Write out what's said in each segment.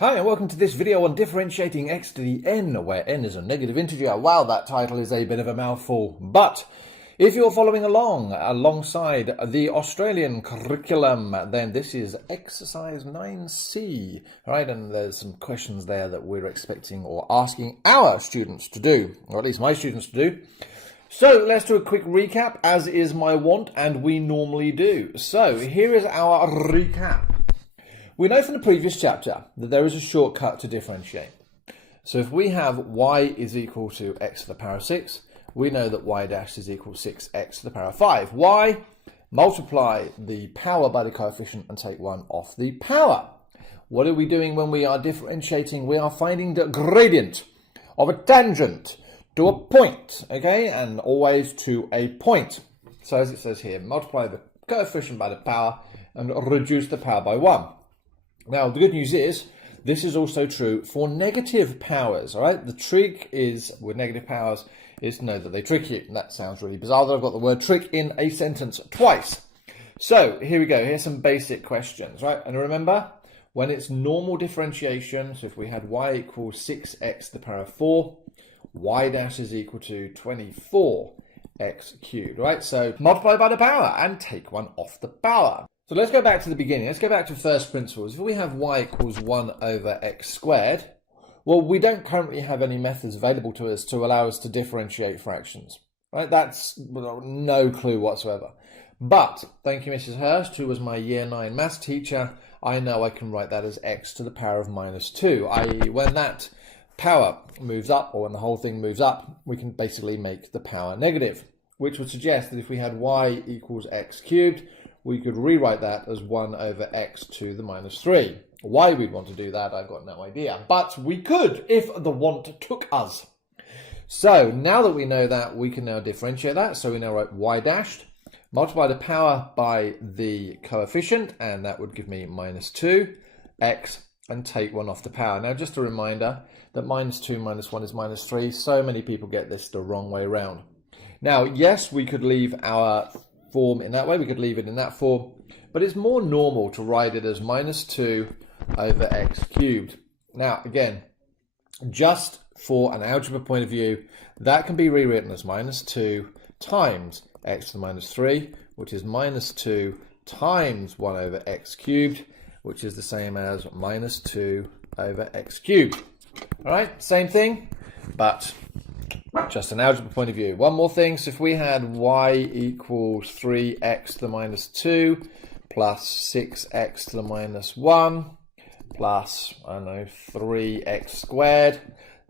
Hi and welcome to this video on differentiating x to the n, where n is a negative integer. Wow, that title is a bit of a mouthful. But if you're following along alongside the Australian curriculum, then this is exercise 9C, right? And there's some questions there that we're expecting or asking our students to do, or at least my students to do. So let's do a quick recap, as is my wont, and we normally do. So here is our recap. We know from the previous chapter that there is a shortcut to differentiate. So if we have y is equal to x to the power of 6, we know that y dash is equal to 6x to the power of 5. Y, multiply the power by the coefficient and take 1 off the power. What are we doing when we are differentiating? We are finding the gradient of a tangent to a point, okay, and always to a point. So as it says here, multiply the coefficient by the power and reduce the power by 1. Now, the good news is, this is also true for negative powers, all right? The trick is, with negative powers, is to know that they trick you. And that sounds really bizarre that I've got the word trick in a sentence twice. So, here we go. Here's some basic questions, right? And remember, when it's normal differentiation, so if we had y equals 6x to the power of 4, y dash is equal to 24x cubed, right? So, multiply by the power and take 1 off the power. So let's go back to the beginning. Let's go back to first principles. If we have y equals 1 over x squared, well, we don't currently have any methods available to us to allow us to differentiate fractions, right? That's no clue whatsoever. But thank you, Mrs. Hurst, who was my year 9 maths teacher. I know I can write that as x to the power of minus 2, i.e. when that power moves up, or when the whole thing moves up, we can basically make the power negative, which would suggest that if we had y equals x cubed, we could rewrite that as 1 over x to the minus 3. Why we'd want to do that, I've got no idea. But we could, if the want took us. So now that we know that, we can now differentiate that. So we now write y dashed, multiply the power by the coefficient, and that would give me minus 2x, and take 1 off the power. Now just a reminder that minus 2 minus 1 is minus 3. So many people get this the wrong way around. Now, yes, we could leave our form in that way, we could leave it in that form, but it's more normal to write it as minus 2 over x cubed. Now again, just for an algebra point of view, that can be rewritten as minus 2 times x to the minus 3, which is minus 2 times 1 over x cubed, which is the same as minus 2 over x cubed. All right, same thing, but just an algebra point of view. One more thing, so if we had y equals 3x to the minus 2 plus 6x to the minus 1 plus, I don't know, 3x squared,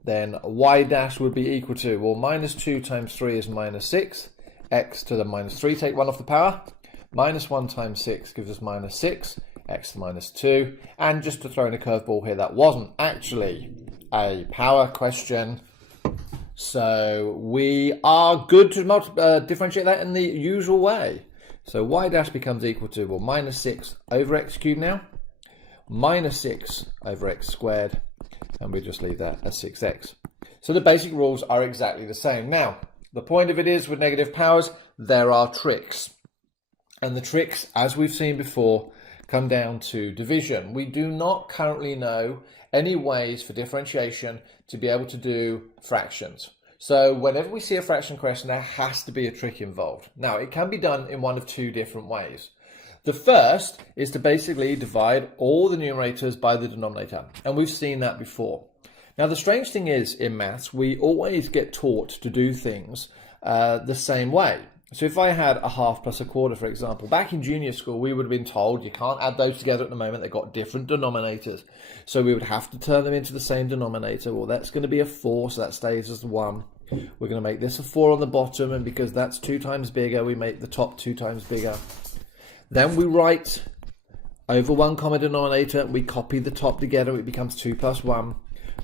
then y dash would be equal to, well, minus 2 times 3 is minus 6, x to the minus 3, take 1 off the power, minus 1 times 6 gives us minus 6, x to the minus 2, and just to throw in a curveball here, that wasn't actually a power question. So we are good to differentiate that in the usual way. So y dash becomes equal to, well, minus 6 over x cubed now, minus 6 over x squared, and we just leave that as 6x. So the basic rules are exactly the same. Now, the point of it is, with negative powers, there are tricks. And the tricks, as we've seen before, come down to division. We do not currently know any ways for differentiation to be able to do fractions. So whenever we see a fraction question, there has to be a trick involved. Now, it can be done in one of two different ways. The first is to basically divide all the numerators by the denominator, and we've seen that before. Now, the strange thing is, in maths, we always get taught to do things the same way. So if I had a half plus a quarter, for example, back in junior school, we would have been told you can't add those together at the moment. They've got different denominators. So we would have to turn them into the same denominator. Well, that's going to be a 4, so that stays as 1. We're going to make this a 4 on the bottom, and because that's 2 times bigger, we make the top 2 times bigger. Then we write over 1 common denominator. We copy the top together. It becomes 2 plus 1.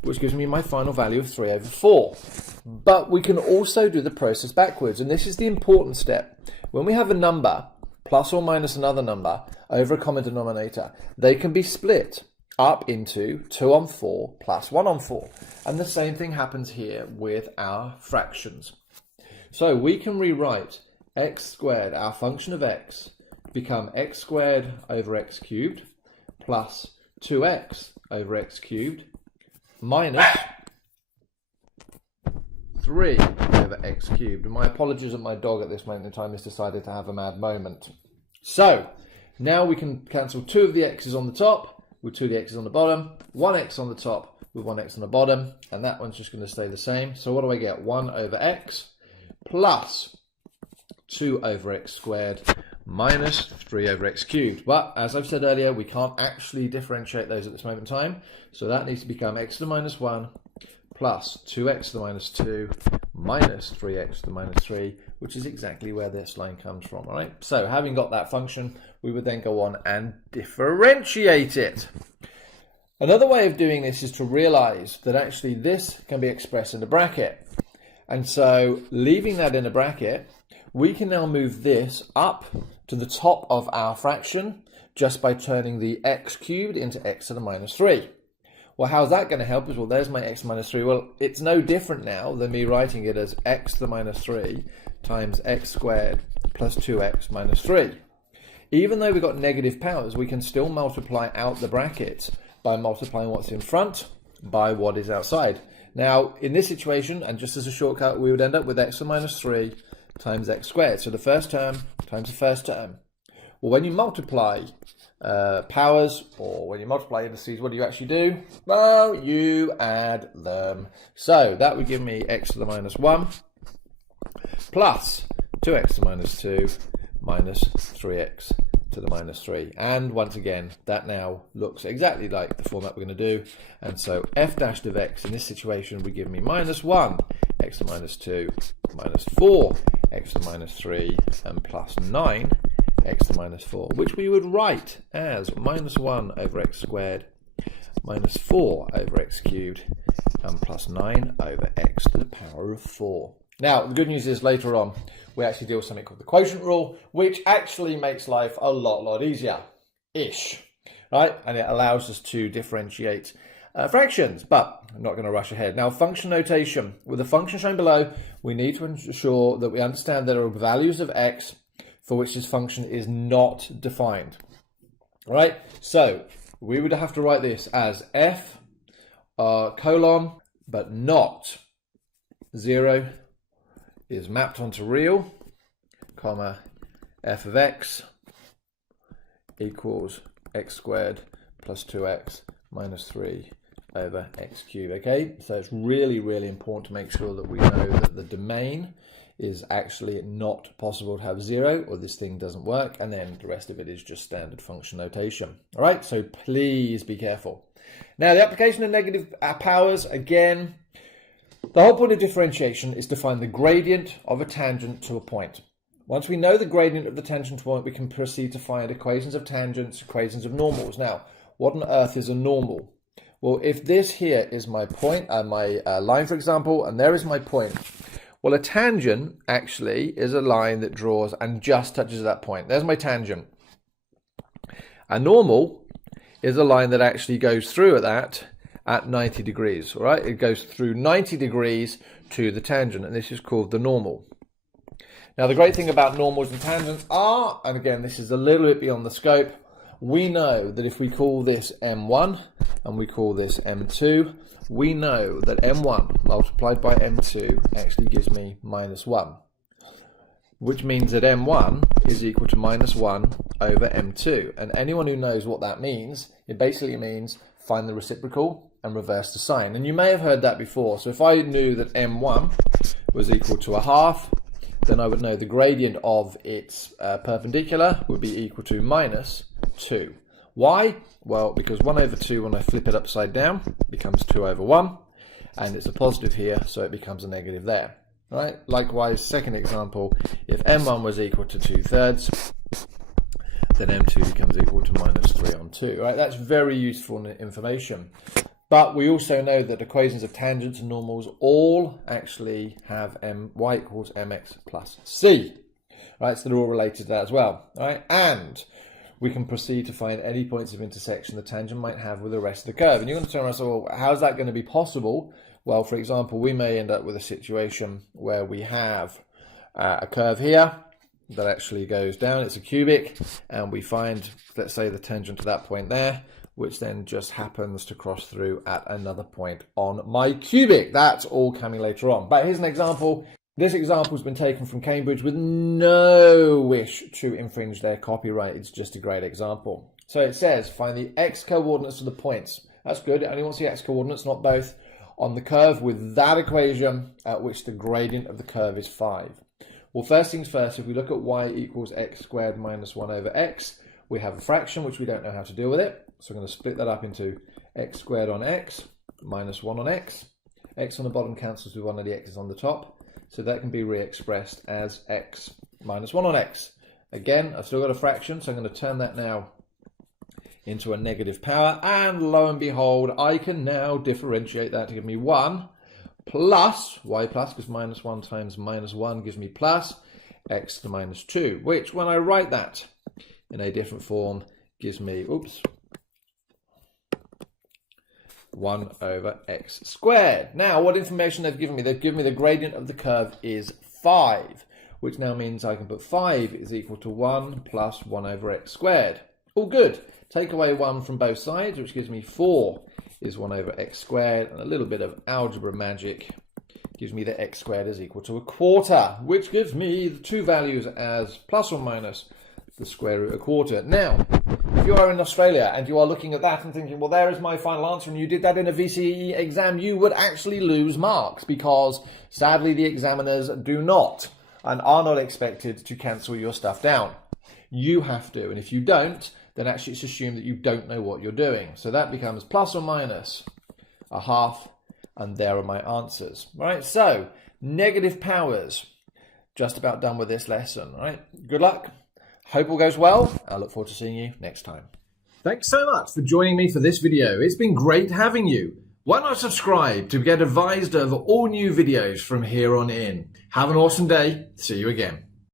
Which gives me my final value of 3 over 4. But we can also do the process backwards, and this is the important step. When we have a number, plus or minus another number, over a common denominator, they can be split up into 2 on 4 plus 1 on 4. And the same thing happens here with our fractions. So we can rewrite x squared, our function of x, become x squared over x cubed, plus 2x over x cubed minus 3 over x cubed. And my apologies that my dog at this moment in time has decided to have a mad moment. So, now we can cancel 2 of the x's on the top with 2 of the x's on the bottom, 1x on the top with 1x on the bottom, and that one's just going to stay the same. So what do I get? 1 over x plus 2 over x squared minus 3 over x cubed. But as I've said earlier, we can't actually differentiate those at this moment in time. So that needs to become x to the minus 1 plus 2x to the minus 2 minus 3x to the minus 3, which is exactly where this line comes from. All right. So having got that function, we would then go on and differentiate it. Another way of doing this is to realize that actually this can be expressed in a bracket. And so leaving that in a bracket, we can now move this up to the top of our fraction just by turning the x cubed into x to the minus 3. Well, how's that going to help us? Well, there's my x minus 3. Well, it's no different now than me writing it as x to the minus 3 times x squared plus 2x minus 3. Even though we've got negative powers, we can still multiply out the brackets by multiplying what's in front by what is outside. Now, in this situation, and just as a shortcut, we would end up with x to the minus 3 times x squared. So the first term times the first term. Well, when you multiply powers, or when you multiply indices, what do you actually do? Well, you add them. So that would give me x to the minus 1 plus 2x to the minus 2 minus 3x to the minus 3. And once again, that now looks exactly like the format we're going to do. And so f dash of x in this situation would give me minus 1 x to the minus 2 minus 4 x to the minus 3 and plus 9 x to the minus 4, which we would write as minus 1 over x squared minus 4 over x cubed and plus 9 over x to the power of 4. Now, the good news is later on, we actually deal with something called the quotient rule, which actually makes life a lot easier-ish, right? And it allows us to differentiate fractions, but I'm not going to rush ahead. Now, function notation. With the function shown below, we need to ensure that we understand there are values of x for which this function is not defined. All right, so we would have to write this as f colon, but not 0 is mapped onto real, comma, f of x equals x squared plus 2x minus 3 over x cubed. Okay, so it's really important to make sure that we know that the domain is actually not possible to have 0, or this thing doesn't work, and then the rest of it is just standard function notation. All right, so please be careful. Now, the application of negative powers, again, the whole point of differentiation is to find the gradient of a tangent to a point. Once we know the gradient of the tangent to a point, we can proceed to find equations of tangents, equations of normals. Now, what on earth is a normal? Well, if this here is my point, my line, for example, and there is my point, well, a tangent actually is a line that draws and just touches that point. There's my tangent. A normal is a line that actually goes through at 90 degrees, all right? It goes through 90 degrees to the tangent, and this is called the normal. Now, the great thing about normals and tangents are, and again, this is a little bit beyond the scope, we know that if we call this M1 and we call this M2, we know that M1 multiplied by M2 actually gives me minus 1, which means that M1 is equal to minus 1 over M2. And anyone who knows what that means, it basically means find the reciprocal and reverse the sign. And you may have heard that before. So if I knew that M1 was equal to a half, then I would know the gradient of its perpendicular would be equal to minus 2. Why? Well, because 1 over 2, when I flip it upside down, becomes 2 over 1, and it's a positive here, so it becomes a negative there. All right? Likewise, second example, if M1 was equal to 2/3, then M2 becomes equal to minus 3 on 2. Right? That's very useful information. But we also know that equations of tangents and normals all actually have y equals mx plus c. Right? So they're all related to that as well. Right? And we can proceed to find any points of intersection the tangent might have with the rest of the curve. And you're going to turn around and say, well, how's that going to be possible? Well, for example, we may end up with a situation where we have a curve here that actually goes down. It's a cubic, and we find, let's say, the tangent to that point there. which then just happens to cross through at another point on my cubic. That's all coming later on. But here's an example. This example has been taken from Cambridge with no wish to infringe their copyright. It's just a great example. So it says, find the x-coordinates of the points. That's good. It only wants the x-coordinates, not both, on the curve with that equation at which the gradient of the curve is 5. Well, first things first, if we look at y equals x squared minus 1 over x, we have a fraction, which we don't know how to deal with it. So I'm going to split that up into x squared on x minus 1 on x. X on the bottom cancels with one of the x's on the top. So that can be re-expressed as x minus 1 on x. Again, I've still got a fraction, so I'm going to turn that now into a negative power. And lo and behold, I can now differentiate that to give me 1 plus, y plus, because minus 1 times minus 1 gives me plus x to minus 2, which when I write that in a different form gives me, 1 over x squared. Now, what information they've given me? They've given me the gradient of the curve is 5, which now means I can put 5 is equal to 1 plus 1 over x squared. All good. Take away 1 from both sides, which gives me 4 is 1 over x squared, and a little bit of algebra magic gives me that x squared is equal to a quarter, which gives me the two values as plus or minus the square root of a quarter. Now, if you are in Australia and you are looking at that and thinking, well, there is my final answer, and you did that in a VCE exam, you would actually lose marks because sadly the examiners do not and are not expected to cancel your stuff down. You have to, and if you don't, then actually it's assumed that you don't know what you're doing. So that becomes plus or minus a half, and there are my answers. Right, so negative powers. Just about done with this lesson, right? Good luck. Hope all goes well. I look forward to seeing you next time. Thanks so much for joining me for this video. It's been great having you. Why not subscribe to get advised of all new videos from here on in? Have an awesome day. See you again.